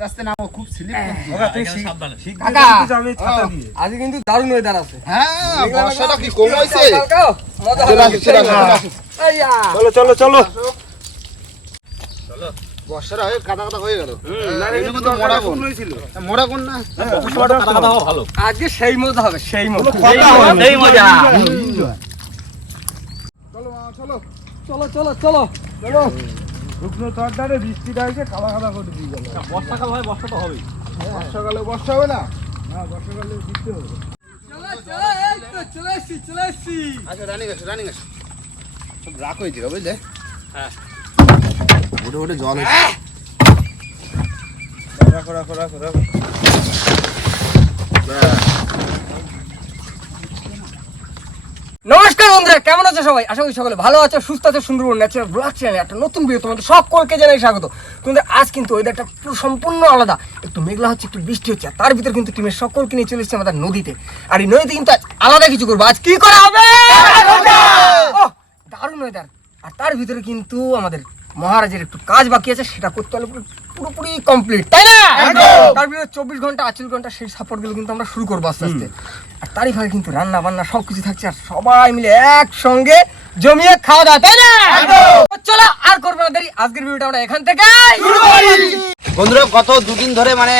আস্তে আস্তে নামো খুব স্লিপ কাকা কিন্তু দারুণ ওয়েদার আছে। হ্যাঁ বর্ষাটা কি কম হয়েছে চলে চলে চলে বর্ষাটা হয়ে কাদা কাদা হয়ে গেল। মোড়া কোন মোড়া কোন না? আজকে সেই মজা হবে সেই মজা। চলো চলো চলো। চলো চলো চলো। শুকনো তরটারে বৃষ্টিটা হয়েছে কাদা কাদা করে দিয়ে গেল বর্ষাকাল হয় বর্ষা তো হবেই। বর্ষাকালে বর্ষা হবে না? না বর্ষাকালে বৃষ্টি হবে। চলো চলো এই তো চলে এসছি চলে এসছি। আচ্ছা রানিং আছে রানিং আছে সব রাখ হয়েছিল বুঝলে? হ্যাঁ। ওটা ওটা জল হয়েছে রাখো রাখো রাখো রাখো। নমস্কার বন্ধুরা, কেমন আছো সবাই? আশা করি সকলে ভালো আছো, সুস্থ আছো, সুন্দরবন ন্যাচারাল ব্লগ চ্যানেলে একটা নতুন ভিডিও তোমাদের সকলকে জানাই স্বাগত। কিন্তু আজ কিন্তু ওয়েদারটা পুরো সম্পূর্ণ আলাদা, একটু মেঘলা হচ্ছে, একটু বৃষ্টি হচ্ছে তার ভিতর কিন্তু টিমের সকলকে নিয়ে চলে এসেছে আমাদের নদীতে। আর এই নদীতে কিন্তু আলাদা কিছু করব। আজ কি করা হবে? দারুণ ওয়েদার আর তার ভিতরে কিন্তু আমাদের মহারাজের একটু কাজ বাকি আছে, সেটা করতে হলে পুরোপুরি কমপ্লিট তাই না? তার চব্বিশ ঘণ্টা আটচল্লিশ ঘণ্টা সেই সাপোর্টগুলো কিন্তু আমরা শুরু করব আস্তে আস্তে। আর তারই ভাগে কিন্তু রান্না বান্না সবকিছু থাকছে আর সবাই মিলে একসঙ্গে জমিয়ে খাওয়া দাওয়া তাই না? চলো আর করব না দেরি। আজকের ভিডিওটা আমরা এখান থেকে বন্ধুরা গত দুদিন ধরে মানে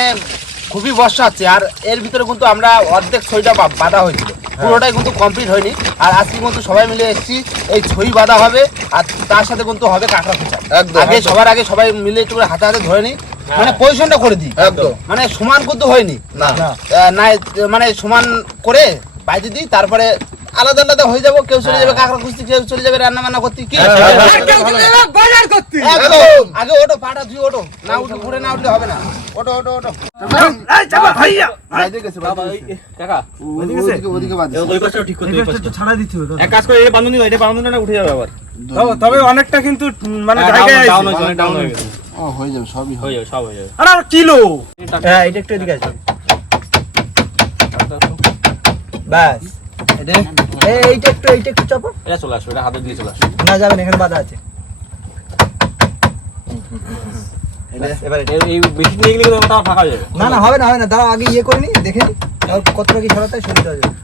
খুবই বর্ষা হচ্ছে আর এর ভিতরে কিন্তু আমরা অর্ধেক ছইটা বাঁধা হয়েছিল। পুরোটাই কিন্তু কমপ্লিট হয়নি। আর আজকে কিন্তু সবাই মিলে এসেছি এই ছই বাঁধা হবে আর তার সাথে কিন্তু হবে কাঁকড়া খোঁচা। আগে সবার আগে সবাই মিলে একটু করে হাতে হাতে ধরে নিই। মানে পজিশনটা করে দিই। মানে সমান কিন্তু হয়নি। না। না। মানে সমান করে বাইরে দিই তারপরে আলাদা আলাদা হয়ে যাব কেউ চলে যাবে কাঁকড়া খুঁজতে কেউ চলে যাবে রান্না বান্না করতে কি? বাজার করতে। আগে ওটো পাটা ধুই ওটো না উঠে ঘুরে না উঠলে হবে না। ওটো ওটো ওটো করতে তবে- তবে অনেকটা কিন্তু মানে হ্যাঁ, জায়গায় হয়ে ও হয়ে যাবে সবই হয়ে যাবে সব হয়ে যাবে। আরে কিলো? হ্যাঁ এটা একটু এদিকে আছে ব্যাস এটা? এইটা একটু এইটা একটু চাপো। এটা চলে আসবে এটা হাতে দিয়ে চলে আসবে। না যাবেন এখানে বাধা আছে। এবার এই- এই বেশি নিয়ে গেলে ফাঁকা হয়ে যাবে। না না হবে না হবে না দাঁড়াও আগে ইয়ে করে নি দেখে নি। কতটা কি সরাতে হয় সুবিধা হবে এবার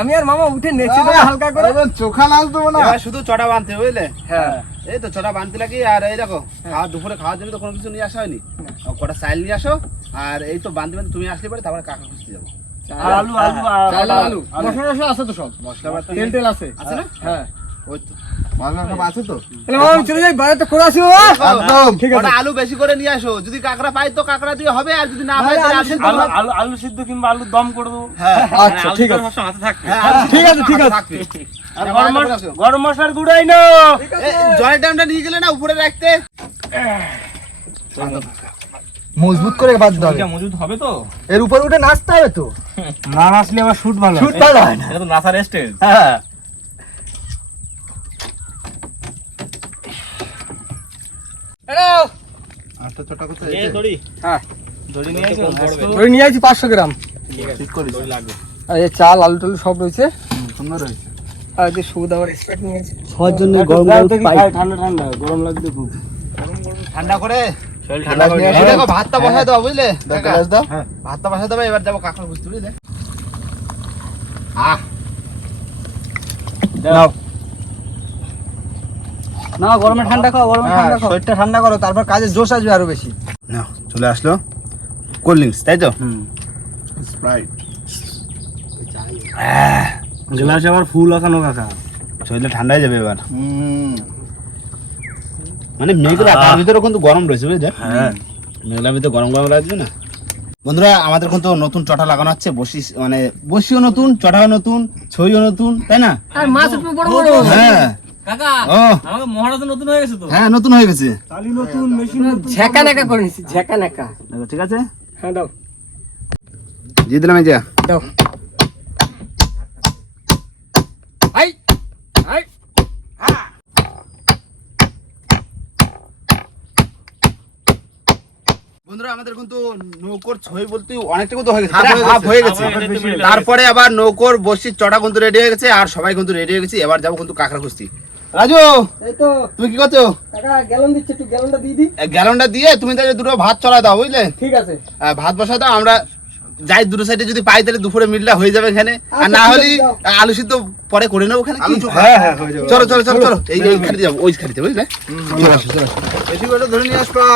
আমি আর মামা উঠে নেচে হালকা করে। চোখা লাল দেবো না। শুধু চটা বাঁধতে বুঝলে? হ্যাঁ। এই তো চটা বাঁধতে লাগি আর এই দেখো খাওয়া দুপুরে খাওয়ার জন্য তো কোনো কিছু নিয়ে আসা হয়নি। কটা চাইল নিয়ে আসো আর এই তো বাঁধতে তুমি আসলে পরে তারপরে কাকা খুঁজতে যাব। আলু আলু আলু মশলা আছে তো সব। মশলা বাটা তেল আছে। আছে না? হ্যাঁ। ওই তো। মশলা সব আছে তো? তাহলে মামা আমি চলে যাই বাজারটা করে আসি বাবা। একদম। ঠিক আছে। ওটা আলু বেশি করে নিয়ে আসো। যদি কাঁকড়া পাই তো কাঁকড়া দিয়ে হবে আর যদি না পাই আলু আলু হবে। আলু আলু সিদ্ধ কিংবা আলু দম করে দেবো। হ্যাঁ। আচ্ছা ঠিক আছে। সবসময় হাতে থাকবে। হ্যাঁ, আলু ঠিক আছে ঠিক আছে। গরম মশলার গুঁড়াই না জলের ডামটা নিয়ে গেলে না উপরে রাখতে। মজবুত করে হবে এটা মজুদ হবে তো? এর উপরে উঠে নাচতে হবে তো? না নাচলে আবার শুট ভালো শুট ভালো হয় না। এটা তো হ্যাঁ। এরাও ছোট করতে এই দড়ি। হ্যাঁ। দড়ি নিয়ে আসো পড়বে নিয়ে আসি পাঁচশো গ্রাম। ঠিক করিস দড়ি লাগবে। আর এই চাল আলু টালু সব রয়েছে। সুন্দর হয়েছে আর যে সুদ আবার স্প্রেড নিয়ে আছে জন্য গরম গরম ঠান্ডা ঠান্ডা গরম লাগবে খুব। ঠান্ডা করে? শরীর ঠান্ডা করে। এই দেখো ভাতটা বসায় দাও বুঝলে? গ্লাস দাও। হ্যাঁ, ভাতটা বসায় দাও এবার যাব কাকার বুঝতে বুঝলে? আহ। নাও। না গরমে ঠান্ডা খাও গরমে ঠান্ডা খাও। শরীরটা ঠান্ডা করো তারপর কাজে জোশ আসবে আরও বেশি। না চলে আসলো। কোল্ড ড্রিঙ্কস তাই তো? স্প্রাইট গ্লাস আবার ফুল আঁকানো কাকা। শরীরটা ঠান্ডা হয়ে যাবে এবার। মানে মেঘলা তার ভিতরে কিন্তু গরম রয়েছে বুঝলে হ্যাঁ। মেঘলার ভিতরে গরম গরম লাগবে না? বন্ধুরা আমাদের কিন্তু নতুন চটা লাগানো হচ্ছে বসি মানে বসিও নতুন চটাও নতুন ছইও নতুন তাই না? আর মাছ বড় বড় হ্যাঁ। কাকা আমাকে মহারাজ নতুন হয়ে গেছে তো হ্যাঁ নতুন হয়ে গেছে চালি নতুন মেশিন ঝেঁকা নাকা করে নিছি ঝেঁকা নাকা ঠিক আছে হ্যাঁ দাও দিয়ে দিলাম এই যে দাও আই আই বন্ধুরা আমাদের কিন্তু নৌকোর ছই বলতে অনেকটা কিন্তু হয়ে গেছে হয়ে। হয়ে হয়ে। তারপরে আবার নৌকোর বসির চটা কিন্তু রেডি হয়ে গেছে আর সবাই কিন্তু রেডি হয়ে গেছে এবার যাব কিন্তু কাঁকড়া খুঁজতে রাজু এই তো। তুমি কি করছ? কাকা গ্যালন দিচ্ছি একটু গ্যালনটা দিয়ে দি গ্যালনটা দিয়ে তুমি তাহলে দুটো ভাত চলা দাও বুঝলে? ঠিক আছে। আহ, ভাত বসা দাও আমরা যাই দুটো সাইডে যদি পাই তাহলে দুপুরে মিলটা হয়ে যাবে এখানে। আর না আচ্ছা, হলে আলু সিদ্ধ পরে করে নেব ওখানে। হ্যাঁ হ্যাঁ হয়ে যাবে। চলো চলো চলো চলো। এই খাড়িতে যাব। ওই খাড়িতে বুঝলে? চলো আসো, চলো আসো। বেশি করে ধরে নিয়ে আসবা।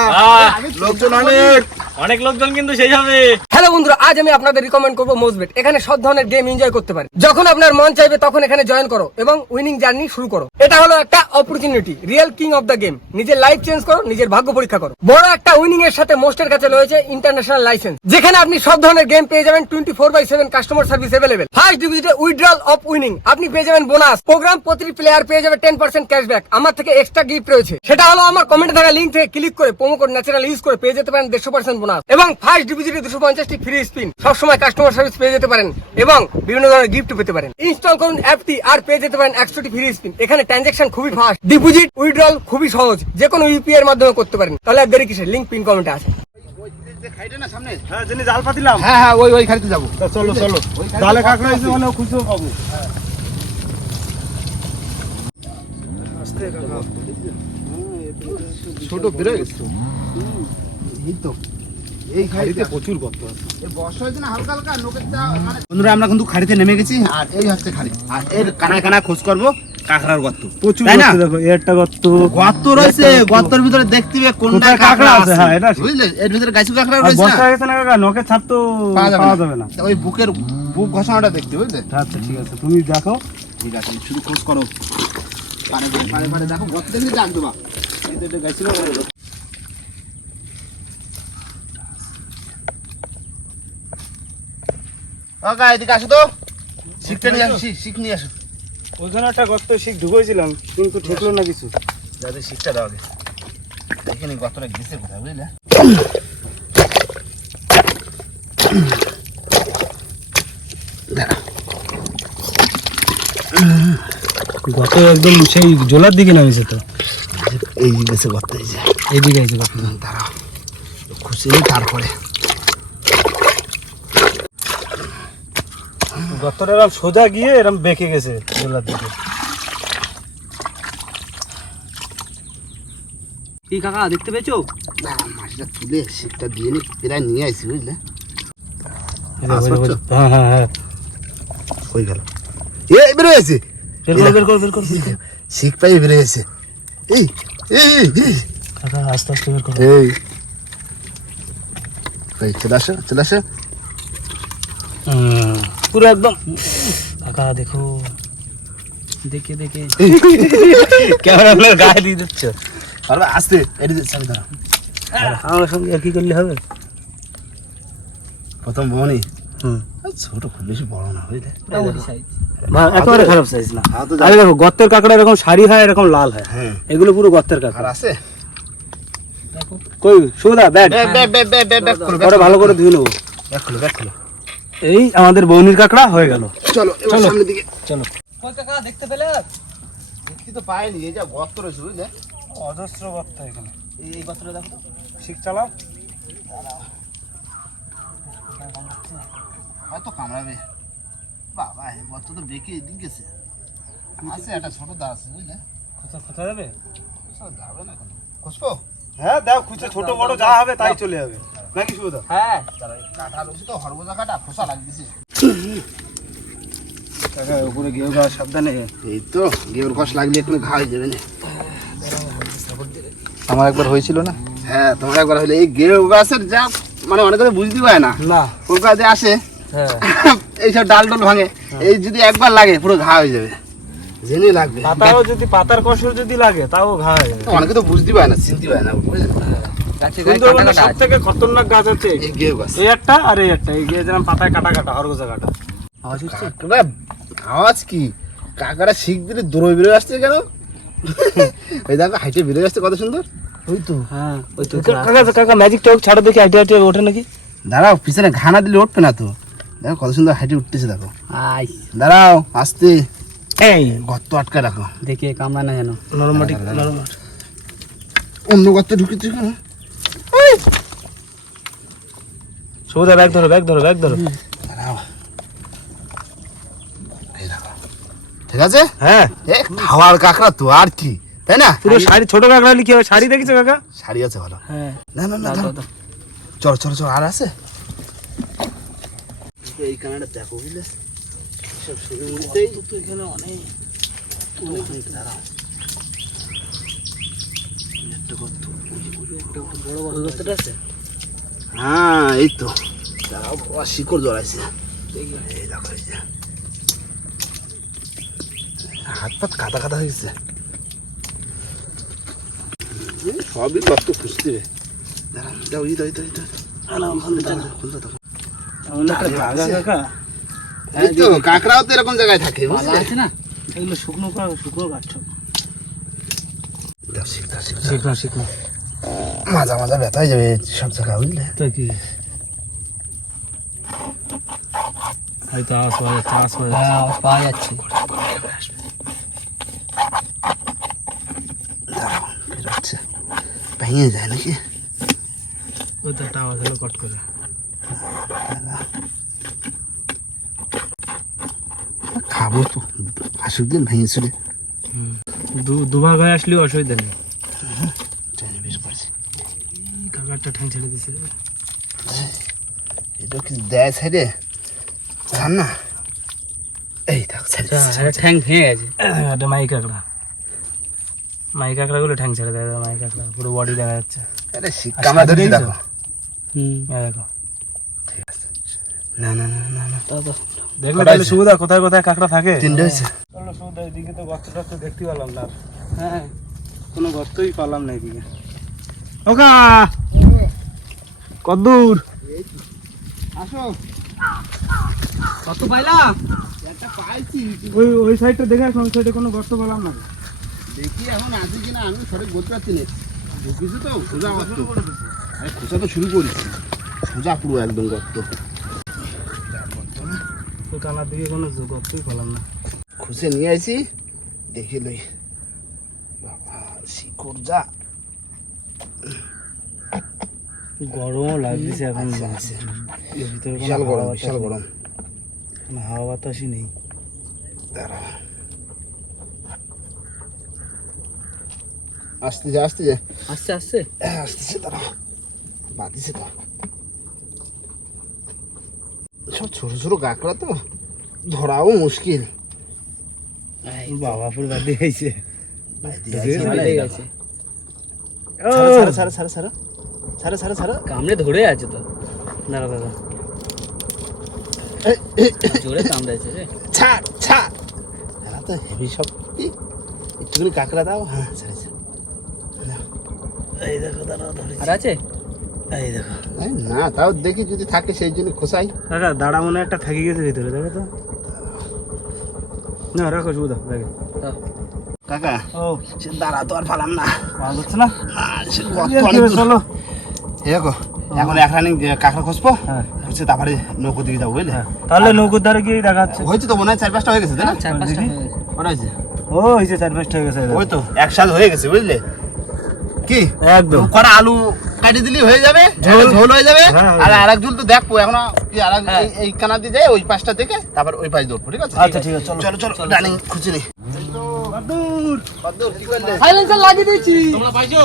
লোকজন অনেক। অনেক লোকজন কিন্তু সেই হবে। হ্যালো বন্ধুরা আজ আমি আপনাদের রিকমেন্ড করব মোজবেট এখানে সব ধরনের গেম এনজয় করতে পারেন যখন আপনার মন চাইবে তখন এখানে জয়েন করো এবং উইনিং জার্নি শুরু করো। এটা হলো একটা opportunity real king of the game নিজের লাইফ চেঞ্জ করো নিজের ভাগ্য পরীক্ষা করো। বড় একটা উইনিং এর সাথে মোস্টের কাছে রয়েছে ইন্টারন্যাশনাল লাইসেন্স যেখানে আপনি সব ধরনের গেম পেয়ে যাবেন twenty four by seven customer service available first ডিভিজিটে withdrawal of winning আপনি পেয়ে যাবেন বোনাস প্রোগ্রাম প্রতিটি প্লেয়ার পেয়ে যাবে টেন পার্সেন্ট ক্যাশব্যাক আমার থেকে এক্সট্রা গিফট রয়েছে। সেটা হলো আমার কমেন্টে থাকা লিঙ্ক থেকে ক্লিক করে প্রোমো কোড ন্যাচারাল ইউজ করে পেয়ে যেতে পারেন দেড়শো পার্সেন্ট বোনাস এবং ফার্স্ট ডিভিজিটে দুশো পঞ্চাশটি ফ্রি স্পিন সবসময় কাস্টমার সার্ভিস পেয়ে যেতে পারেন এবং বিভিন্ন ধরনের গিফট পেতে পারেন। ইনস্টল করুন অ্যাপটি আর পেয়ে যেতে পারেন একশোটি ফ্রি স্পিন এখানে ট্রানজাকশন খুবই ফাস্ট ডিপোজিট উইথড্রল খুবই সহজ। যে কোনো ইউপিআই এর মাধ্যমে করতে পারেন। তাহলে আর দেরি কিসের? লিঙ্ক পিন কমেন্টে আছে। হ্যাঁ যিনি জাল পাতিলাম হ্যাঁ হ্যাঁ ওই ওই খাড়িতে যাব। চলো চলো। জালে কাঁকড়া এসে মানে খুশিও পাবো। ছোট গেছে। এই তো। এই খাড়িতে প্রচুর গর্ত আছে। বর্ষা হয়েছে না হালকা হালকা? লোকেরটা মানে বন্ধুরা আমরা কিন্তু খাড়িতে নেমে গেছি। আর এই হচ্ছে খাড়ি। আর এর কানায় কানায় খোঁজ করব। কাঁকড়ার গর্ত। প্রচুর তাই না? দেখো একটা গর্ত। গর্ত রয়েছে গর্তের ভিতরে দেখতে কোনটা কাঁকড়া আছে, হ্যাঁ, এটা বুঝলে? এর ভিতরে গাছু কাঁকড়া রয়েছে বর্ষা না গেছে না কাকা? নখের ছাপ তো পাওয়া যাবে না। ওই বুকের বুক ঘষানোটা দেখতে বুঝলে? আচ্ছা ঠিক আছে। তুমি দেখো। ঠিক আছে খোঁজ করো। পারে পারে পারে দেখো গর্ত দেখলে ডাক দেবা এই এটা গাছু কাঁকড়া কাকা এদিকে আসো তো। শিখতে নিয়ে আসো শিখ- শিখ নিয়ে আসো। ওইখানে একটা গর্ত শিখ ঢুকেছিলাম কিন্তু ঠেকলো না কিছু। যাদের শিখটা দাও আগে দেখে নি গর্তটা গেছে কোথায় বুঝলে? গর্ত একদম সেই জোলার দিকে নামিয়েছে তো। এই যে গেছে গর্ত এই যে। এইদিকে গর্ত। দাঁড়াও। খুশি তারপরে। গর্তটা এরকম সোজা গিয়ে এরকম বেঁকে গেছে জোলার দিকে। কি কাকা দেখতে পেয়েছ? দাঁড়া, মাছটা তুলে শিখটা দিয়ে নি প্রায় নিয়ে আসি বুঝলে? হ্যাঁ হ্যাঁ হ্যাঁ। হয়ে গেল। এ বেরো গেছে। বের করো বের বের করো। শিখ পাই বেরো গেছে। এই এই এই, এই। কাকা আস্তে আস্তে বের করো। এই। এই চলে আসো চলে আসো। হুম, পুরো একদম কাকা দেখো দেখে দেখে ক্যামেরা গায়ে দিয়ে দিচ্ছ পারবে আসতে এটি চাবি দাঁড়া আমার সঙ্গে আর কি করলে হবে প্রথম বনি হুম ছোট খুব বেশি বড় না বুঝলে একেবারে খারাপ সাইজ না আরে দেখো গর্তের কাঁকড়া এরকম সারি হয় এরকম লাল হয় হ্যাঁ এগুলো পুরো গর্তের আর কাঁকড়া আছে কই সুদা ব্যাট ব্যাক ব্যাক করো পরে ভালো করে ধুয়ে নেব এই আমাদের বৌনির কাঁকড়া হয়ে গেল। চলো এবার সামনের দিকে। চলো। কাকা দেখতে পেলে? দেখতে তো পাইনি এই যা গর্ত রয়েছে বুঝলে? অজস্র গর্ত এখানে। এই এই গর্তটা দেখো শিখ চালাও। হয়তো কামড়াবে। বাবা এই গর্ত তো বেঁকে এদিক গেছে। আছে একটা ছোট দা আছে বুঝলে যাবে? যাবে না খুঁজবো হ্যাঁ দাও খুঁজে ছোট বড় যা হবে তাই চলে যাবে। নাকি সুদা হ্যাঁ। তারা কাটা রয়েছে তো হরবোজা কাটা খোসা লাগতেছে কাকা উপরে গিয়ে যাওয়া সাবধানে। এই তো গেউর কষ লাগলে একটু ঘা হয়ে যাবে। না আমার একবার হয়েছিল না? হ্যাঁ তোমার একবার হলে। এই গেউ গাছের যা মানে অনেক কথা বুঝতে পারে না। না। কোন আসে হ্যাঁ। এইসব ডাল ডাল ভাঙে। এই যদি একবার লাগে পুরো ঘা হয়ে যাবে। জেনে লাগবে। পাতাও যদি পাতার কষর যদি লাগে তাও ঘা হয়ে যাবে। অনেকে তো বুঝতে পারে না চিনতে পারে না। বুঝলে? সুন্দরবনের সব থেকে খতরনাক গাছ হচ্ছে এই। এই গেউ গাছ। এই একটা আর এই একটা। এই গিয়ে যেরকম পাতায় কাটা কাটা। হরগোজা কাটা কাকড়া আওয়াজ কি? কাকারা শিখ দিলে দৌড়ে বেরোয় আসছে কেন? ওই দেখো হাইটে বেরোয় আসছে কত সুন্দর। ওই তো। হ্যাঁ ওই তো। কাকা কাকা ম্যাজিক টক ছাড়ো দেখি আইডিয়া আইডিয়া ওঠে নাকি? দাঁড়াও পিছনে ঘানা দিলে উঠবে না তো। দেখো কত সুন্দর হাইটে উঠতেছে দেখো। আই দাঁড়াও আস্তে। এই। গর্ত আটকে রাখো। দেখে কামড়া না যেন। নরম মাটি নরম অন্য গর্তে ঢুকেছে কেন? সৌদা ব্যাগ ধরো ব্যাগ ধরো ব্যাগ ধরো। ঠিক আছে? হ্যাঁ। এ খাওয়ার কাঁকড়া তো আর কি তাই না? পুরো শাড়ি ছোট কাঁকড়া কি হবে? শাড়ি দেখেছ কাকা? শাড়ি আছে ভালো। হ্যাঁ। না না না ধরো। চলো চলো চলো আর আছে? এই কানাডা দেখো বুঝলে? সব শুরু মুড়িতেই তো এখানে অনেক অনেক দাঁড়াও। একটা বড় বড় গর্তটা আছে হ্যাঁ এই তো দাঁড়াও বাবা শিকড় জড়াইছে। এই দেখো এই যে। হাত পাত কাদা কাদা হয়ে গেছে। সবই খুঁজতে দাঁড়াও দাও এই দাও এই দাও। এই দাও কাঁকড়াও তো এরকম জায়গায় থাকে বুঝলে না? এগুলো শুকনো শুকনো গাছ। মাজা মাজা ব্যথা হয়ে যাবে সব জায়গা বুঝলে? তো কি? হয়তো আওয়াজ পাওয়া যাচ্ছে আওয়াজ পাওয়া যাচ্ছে। হ্যাঁ আওয়াজ পাওয়া যাচ্ছে। ভেঙে যায় নাকি? ওই তো একটা আওয়াজ হলো কট করে। খাব তো আসুক দিন ভেঙে চলে দু- দুভাগ হয়ে আসলেও অসুবিধা নেই চাইলে বেশ করেছে এই কাকারটা ঠ্যাং দিছে এটা কি দেয় সাইডে জান না। এই দেখো সাইডে ঠ্যাং ভেঙে গেছে। একটা মাই কাঁকড়া। মাই কাঁকড়াগুলো ঠ্যাং ছেড়ে দেয় মাই কাঁকড়া পুরো বডি দেখা যাচ্ছে। আরে শিক্ষা ধরি দেখো। হুম। দেখো। না না না না না। দেখলে কটা তাহলে সুবিধা কোথায় কোথায় কাঁকড়া থাকে? তিনটে হয়েছে। চলো সুবিধা এদিকে তো গর্ত টর্ত দেখতে পেলাম না। হ্যাঁ। কোনো গর্তই পালাম না এদিকে। ওকা কদ্দূর। আসো। কত পাইলা? একটা পাইছি। ওই ওই সাইডটা দেখে আসো ওই সাইডে কোনো গর্ত পেলাম না। দেখি এখন আছে কিনা আমি সঠিক বলতে পারছি না। ঢুকিছি তো? সোজা গর্ত। আরে খোঁজা তো শুরু করেছি। সোজা পুরো একদম গর্ত। ওই কানার দিকে কোনো গর্তই পেলাম না। খুঁজে নিয়ে আইছি দেখি লই। বাবা শিকড় যা। গরমও লাগতেছে এখন। এর ভিতরে বিশাল গরম বিশাল গরম। হাওয়া বাতাসই নেই। দাঁড়া। আসতেছে আসতেছে আসছে আসছে? হ্যাঁ, আসতেছে দাঁড়া। বাঁধিছে তো। সব ছোট ছোট কাঁকড়া তো। ধরাও মুশকিল। বাবা ফুল বাদ দিয়ে গেছে। গেছে সারা সারা সারা সারা সারা কামড়ে ধরে আছে তো। দাঁড়া দাঁড়া জোরে কামড়েছে রে। ছাড় ছাড়। এরা তো হেভি কি? একটুখানি কাঁকড়া দাও। হ্যাঁ ছাড়ে ছাড়ে। এই দেখো দাঁড়া ধরে আর আছে? এই দেখো। না তাও দেখি যদি থাকে সেই জন্য খোসাই। কাকা দাঁড়া মনে হয় একটা থাকি গেছে ভিতরে দেখো তো। না রাখো সুবিধা দেখে। কাকা ও। দাঁড়া তো আর পালাম না। পাওয়া যাচ্ছে না দূর। চলো। এখন এক রানিং কাঁকড়া খুঁজবো হ্যাঁ। খুঁজছে তারপরে নৌকো দিকে যাব বুঝলে? হ্যাঁ তাহলে নৌকোর ধারে গিয়ে দেখা যাচ্ছে হয়েছে তো মনে হয় চার পাঁচটা হয়ে গেছে তাই না? চার পাঁচটা হয়ে গেছে। কটা হয়েছে? ও হয়েছে চার পাঁচটা হয়ে গেছে ওই তো একসাথে হয়ে গেছে বুঝলে? কি? একদম। কটা আলু কাটি দিলি হয়ে যাবে? ঝোল। ঝোল হয়ে যাবে? হ্যাঁ, আর আরেক ঝোল তো দেখব এখন কি আরেক এই- কানা দিয়ে যায় ওই পাশটা থেকে তারপর ওই পাশ দৌড়বো ঠিক আছে? আচ্ছা ঠিক আছে চলো। চলো চলো রানিং খুঁজে নি। কি করলে? সাইলেন্সার লাগিয়ে দিয়েছি। তোমরা পাইছো?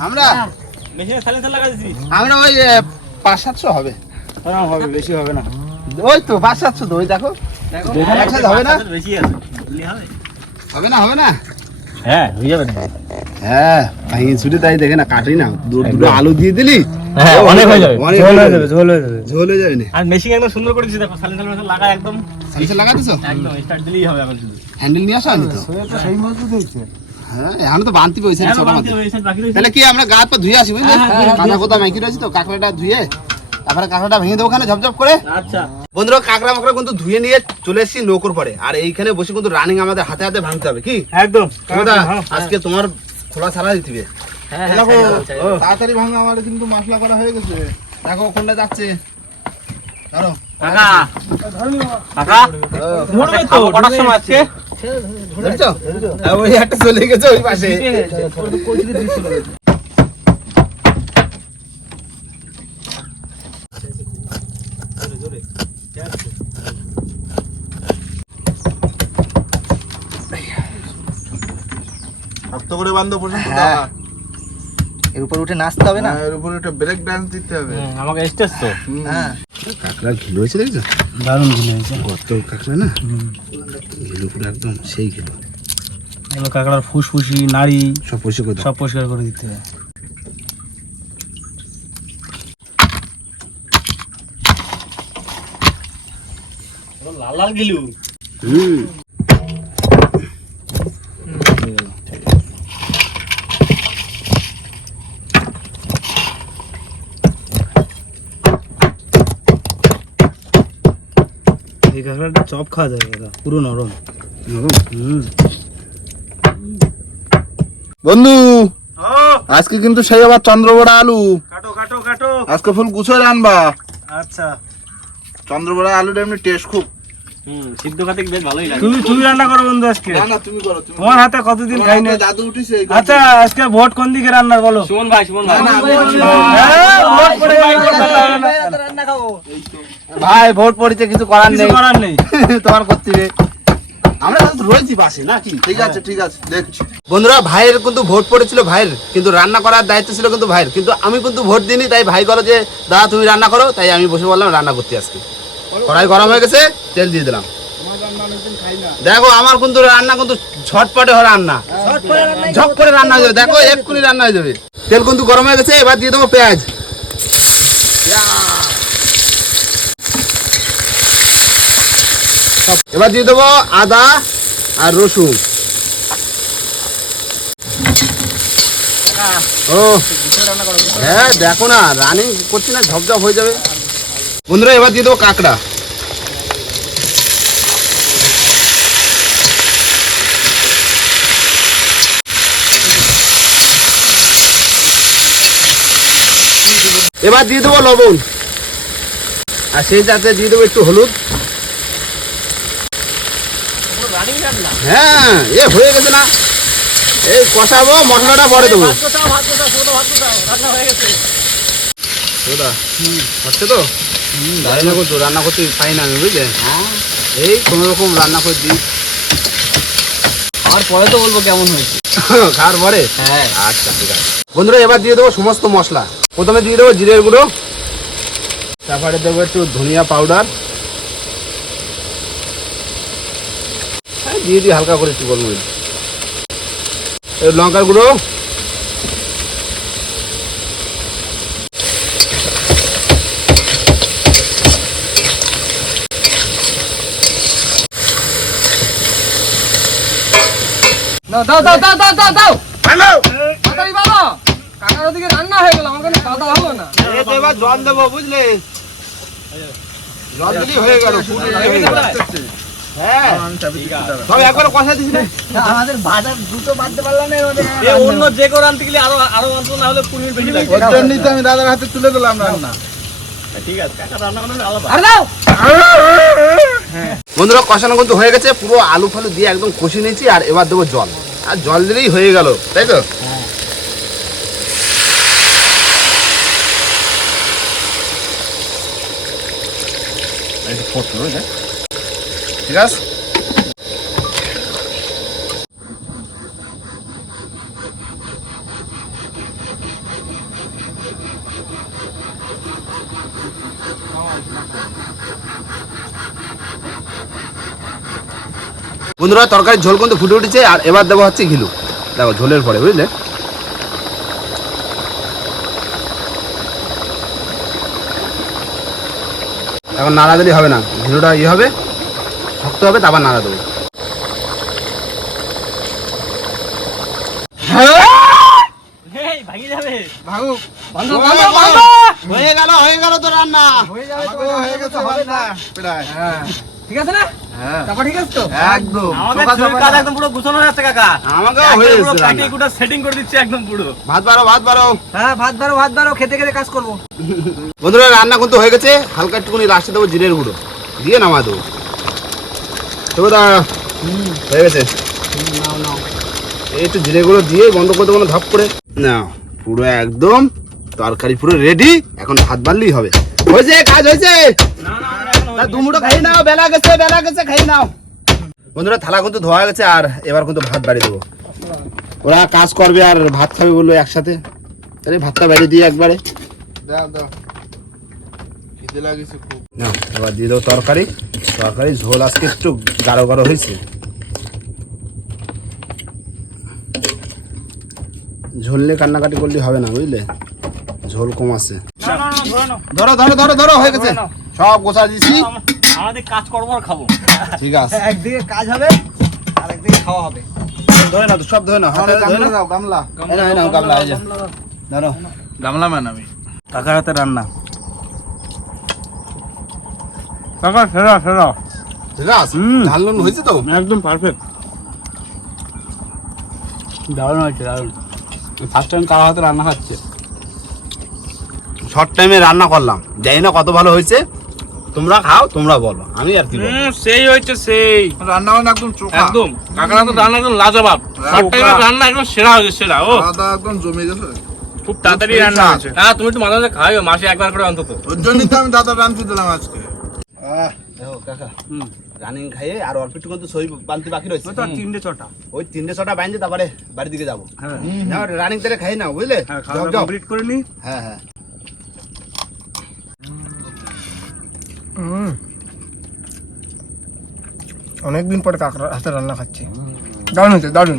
আমরা? মেশিনে সাইলেন্সার লাগা দিছি। আমরা ওই পাঁচ সাতশো হবে। হ্যাঁ হবে বেশি হবে না। ওই তো পাঁচ সাতশো তো ওই দেখো। একসাথে হবে না? বেশি আছে। হবে? হবে না হবে না? হ্যাঁ হয়ে যাবে হ্যাঁ ভাঙি ছুটে তাই দেখে না কাটি না। দুটো আলু দিয়ে দিলি। হ্যাঁ অনেক হয়ে যাবে। অনেক ঝোল হয়ে হয়ে যাবে। যাবে। ঝোল হয়ে যাবে। ঝোল হয়ে যাবে আর মেশিন একদম সুন্দর করে দিছি দেখো সাইলেন্সার মেশিন লাগা একদম। সাইসে লাগা দিছো? একদম স্টার্ট দিলেই হবে এখন শুধু। হ্যান্ডেল নিয়ে আসো আমি তো। সেই মজবুত হচ্ছে হ্যাঁ এখন তো বানতি পয়সা হ্যাঁ। তাহলে কি আমরা গা হাত পা ধুয়ে আসি বুঝলি কাঁচা কোথা মাইকি রয়েছে তো কাঁকড়াটা ধুয়ে তারপরে কাঁকড়াটা ভেঙে দেবো ওখানে ঝপঝপ করে আচ্ছা বন্ধুরা কাঁকড়া মাকড়া কিন্তু ধুয়ে নিয়ে চলে এসেছি নৌকোর পরে আর এইখানে বসে কিন্তু রানিং আমাদের হাতে হাতে ভাঙতে হবে কি একদম হ্যাঁ। আজকে তোমার খোলা ছাড়া দিতে হবে হ্যাঁ হ্যাঁ। তাড়াতাড়ি ভাঙা আমার কিন্তু মশলা করা হয়ে গেছে দেখো কোনটা যাচ্ছে ধরো কাকা কাকা কটার সময় আজকে হ্যাঁ, হ্যাঁ, চলে গেছে ওই পাশে। করে বান্ধব হ্যাঁ। এর উপর উঠে নাচতে হবে না? হ্যাঁ, এর উপর উঠে ব্রেক ডান্স দিতে হবে। আমাকে এসেছ তো। হ্যাঁ। কাঁকড়ার ঘিল হয়েছে দেখছ? দারুণ ঘিলে হয়েছে। গত কাঁকড়া না? ঘিলো পুরো একদম সেই ঘিলু। এগুলো কাঁকড়ার ফুসফুসি নাড়ি সব পরিষ্কার করে সব পরিষ্কার করে দিতে হবে। লাল লাল গিলু হুম। এই কাঁকড়াটা চপ খাওয়া যাবে দাদা পুরো নরম। নরম। হুম। বন্ধু আজকে কিন্তু সেই আবার চন্দ্রবড়া আলু। কাটো কাটো কাটো। আজকে ফুল গুছিয়ে আনবা। আচ্ছা। চন্দ্রবড়া আলুটা এমনি টেস্ট খুব। হুম সিদ্ধ খাতে বেশ ভালোই লাগে। তুমি তুমি রান্না করো বন্ধু আজকে। না না তুমি করো তোমার হাতে কতদিন খাই না? উঠেছে আচ্ছা আজকে ভোট কোন দিকে রান্না বলো? সুমন ভাই সুমন ভাই। না, খাব? ভাই ভোট পড়েছে কিছু করার নেই। করার নেই। তোমার করতে হবে আমরা কিন্তু রয়েছি পাশে নাকি? ঠিক আছে ঠিক আছে দেখছি। বন্ধুরা ভাইয়ের কিন্তু ভোট পড়েছিল ভাইয়ের কিন্তু রান্না করার দায়িত্ব ছিল কিন্তু ভাইয়ের। কিন্তু আমি কিন্তু ভোট দিইনি তাই ভাই করো যে দাদা তুমি রান্না করো। তাই আমি বসে বললাম রান্না করতে আজকে। কড়াই গরম হয়ে গেছে তেল দিয়ে দিলাম। দেখো আমার কিন্তু রান্না কিন্তু ঝটপটে হয় রান্না। ঝট করে রান্না হয়ে যাবে। দেখো এক্ষুনি রান্না হয়ে যাবে। তেল কিন্তু গরম হয়ে গেছে এবার দিয়ে দেবো পেঁয়াজ। এবার দিয়ে দেবো আদা আর রসুন। হ্যাঁ দেখো না রানিং করছি না ঝপঝপ হয়ে যাবে। বন্ধুরা, এবার দিয়ে দেবো কাঁকড়া। এবার দিয়ে দেবো লবণ। আর সেই সাথে দিয়ে দেবো একটু হলুদ। হ্যাঁ এ হয়ে গেছে না। এই কষাবো মশলাটা পরে দেবো। সোদা হচ্ছে তো? রান্না করতো রান্না করতে পাই না আমি বুঝলে? এই কোনো রকম রান্না করে দিই। আর পরে তো বলব কেমন হয়েছে। খাওয়ার পরে? হ্যাঁ। আচ্ছা ঠিক আছে। বন্ধুরা এবার দিয়ে দেবো সমস্ত মশলা। প্রথমে দিয়ে দেবো জিরের গুঁড়ো। তারপরে দেবো একটু ধনিয়া পাউডার। হ্যাঁ দিয়ে হালকা করে একটু এই লঙ্কার গুঁড়ো। দাও দাও দাও দাও দাও দাও। দাও তাড়াতাড়ি বাবা কাকার ওদিকে রান্না হয়ে গেল আমার কাছে কাদা হলো না। এই তো এবার জল দেবো বুঝলে? জল দিলেই হয়ে গেল হ্যাঁ সব একবার কষা দিস না। আমাদের বাজার দুটো বাঁধতে পারলাম না ওদের এ অন্য যে কেউ রানতে গেলে আরও আরও অন্তত না হলে কুড়ি বেশি লাগবে। ওর জন্যই তো আমি দাদার হাতে তুলে দিলাম রান্না। ঠিক আছে। কাকা রান্না করলে আলাদা। আর দাও! বন্ধুরা কষানো কিন্তু হয়ে গেছে। পুরো আলু ফালু দিয়ে একদম কষিয়ে নিয়েছি আর এবার দেবো জল। আর জল দিলেই হয়ে গেল তাই তো? ঠিক বন্ধুরা, তরকারির ঝোল কিন্তু ফুটে উঠেছে আর এবার দেবো হচ্ছে ঘিলু। দেখো, ঝোলের পরে, বুঝলে? এখন নাড়া হবে না, ঘিলুটা ইয়ে হবে। শক্ত হবে তারপর নাড়া দেবো। এই ভাঙি যাবে। ভাঙুক। বান্ধব বান্ধব বান্ধব হয়ে গেল হয়ে গেল তো রান্না। হয়ে যাবে হয়ে গেছে রান্না। প্রায়। হ্যাঁ। ঠিক আছে না? হ্যাঁ। ঠিক আছে তো? একদম। কাজ একদম পুরো গুছানো যাচ্ছে কাকা। আমাকেও হয়ে গেছে কাটিয়ে রান্না। কুটা সেটিং করে দিচ্ছে একদম পুরো। ভাত বাড়ো ভাত বাড়ো। হ্যাঁ ভাত বারো ভাত বারো খেতে খেতে কাজ করব। বন্ধুরা রান্না কিন্তু হয়ে গেছে। হালকা একটুখানি লাস্টে দেবো জিরের গুঁড়ো। দিয়ে নামা দেবো। তবু দা হয়ে গেছে। এই একটু জিরে গুঁড়ো দিয়ে বন্ধ করতে কোনো ধাপ করে। না পুরো একদম তরকারি পুরো রেডি এখন ভাত বাড়লেই হবে। হয়েছে কাজ হয়েছে? তা খাই নাও বেলা গেছে বেলা গেছে খাই নাও। বন্ধুরা থালা কিন্তু ধোয়া গেছে আর এবার কিন্তু ভাত বাড়ি দেবো। ওরা কাজ করবে আর ভাত খাবে বলল একসাথে। তাহলে ভাতটা বাইরে দিয়ে একবারে। দাও দাও। খিদে খুব। না এবার দিল তরকারি। তরকারি ঝোল আজকে একটু গাঢ় গাঢ় হয়েছে। ঝোল নিয়ে কান্নাকাটি করলে হবে না বুঝলে? ঝোল কম আছে। ধরো ধরো ধরো ধরো হয়ে গেছে। সব গোছা দিছি। আমাদের কাজ করব আর খাব। ঠিক আছে। একদিকে কাজ হবে আর একদিকে খাওয়া হবে। ধরে না সব ধরে না হাতে ধরে না গামলা গামলা। এই নাও, গামলা, এই যে। ধরো। গামলা ম্যান আমি। কাকার হাতে রান্না। কাকা সেরা সেরা। ঝাল নুন হয়েছে তো? একদম পারফেক্ট দারুণ হয়েছে দারুণ। ফার্স্ট টাইম কারও হাতে রান্না খাচ্ছে। শর্ট টাইমে রান্না করলাম। জানি না কত ভালো হয়েছে। তোমরা খাও তোমরা বলো। আমি আর কি বলব? সেই হয়েছে সেই। রান্না বান্না একদম চোখা। একদম। কাকারা তো রান্না একদম লাজবাব। সব টাইমে রান্না একদম সেরা হয়েছে সেরা ও। দাওয়া একদম জমে গেছে। খুব তাড়াতাড়ি রান্না। হয়েছে। হ্যাঁ তুমি একটু মাঝে মাঝে খাইও মাসে একবার করে অন্তত। ওর জন্যই তো আমি দাদা রান্না দিলাম আজকে। দেখো কাকা রানিং খাইয়ে আর অল্প একটু কিন্তু সই বাকি রয়েছে। তো তিনটে ছটা। ওই তিনটে ছটা বাইন্দে তারপরে বাড়ির দিকে যাব। হ্যাঁ। রানিং তেলে খাই না বুঝলে? হ্যাঁ যাও, খাওয়া যাও। কমপ্লিট করে নি। হ্যাঁ হ্যাঁ। অনেকদিন পরে কাকার হাতে রান্না খাচ্ছি। দারুণ হয়েছে দারুণ।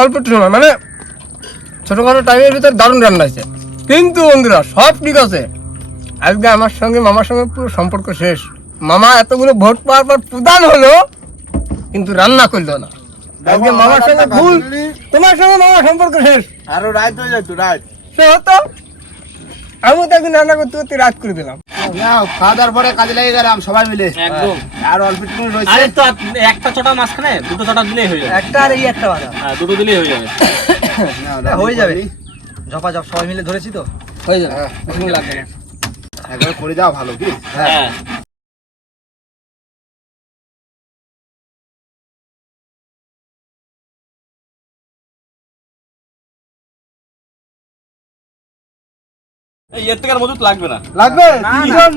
অল্প একটু সময় মানে ছোটখাটো টাইমের ভিতর দারুণ রান্না হয়েছে। কিন্তু বন্ধুরা সব ঠিক আছে। আজকে আমার সঙ্গে মামার সঙ্গে পুরো সম্পর্ক শেষ। মামা এতগুলো ভোট পাওয়ার পর প্রধান হলো কিন্তু রান্না করল না। আজকে মামার সঙ্গে ভুল। তোমার সঙ্গে মামার সম্পর্ক শেষ। আরও রাত হয়ে যাচ্ছে রাত। সে হতো। আমি তো একদিন রান্না করতে করতে রাত করে দিলাম। খাওয়া দাওয়ার পরে কাজে লেগে গেলাম সবাই মিলে। একদম। আর অল্প একটু রয়েছে আরে তো একটা চটা মাঝখানে দুটো চটা দিলেই হয়ে যাবে। একটা আর এই একটা বাধা হ্যাঁ দুটো দিলেই হয়ে যাবে। হয়ে যাবে। করে নিই। সবাই মিলে ধরেছি তো? হয়ে যাবে। হ্যাঁ। লাগবে। একবার করে যাও ভালো কি? হ্যাঁ। এই এর থেকে আর মজুত লাগবে না। লাগবে? তিনজন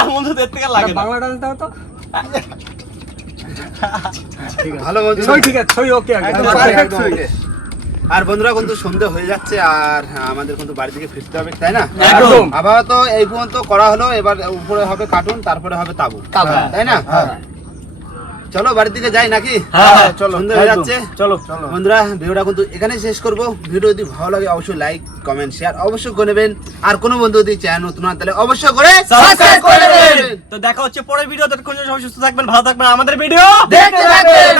আর মজুত এর থেকে লাগে না। বাংলা ডান্স দাও তো। ভালো ঠিক আছে ছই ওকে একদম ছই। আর বন্ধুরা কিন্তু সন্ধে হয়ে যাচ্ছে আর আমাদের কিন্তু বাড়ি থেকে ফিরতে হবে তাই না? একদম। আপাতত এই পর্যন্ত করা হলো এবার উপরে হবে কার্টুন তারপরে হবে তাবু। তাবু। তাই না? চলো বাড়ির দিকে যাই নাকি? হ্যাঁ, হ্যাঁ, চলো। সন্ধে হয়ে যাচ্ছে। চলো বন্ধুরা ভিডিওটা কিন্তু এখানে শেষ করব। ভিডিও যদি ভালো লাগে অবশ্যই লাইক কমেন্ট শেয়ার অবশ্যই করে নেবেন। আর কোনো বন্ধু যদি চ্যানেল নতুন হয় তাহলে অবশ্যই করে সাবস্ক্রাইব করে নেবেন। তো দেখা হচ্ছে পরের ভিডিও ততক্ষণ সবাই সুস্থ থাকবেন ভালো থাকবেন। আমাদের ভিডিও দেখতে থাকবেন।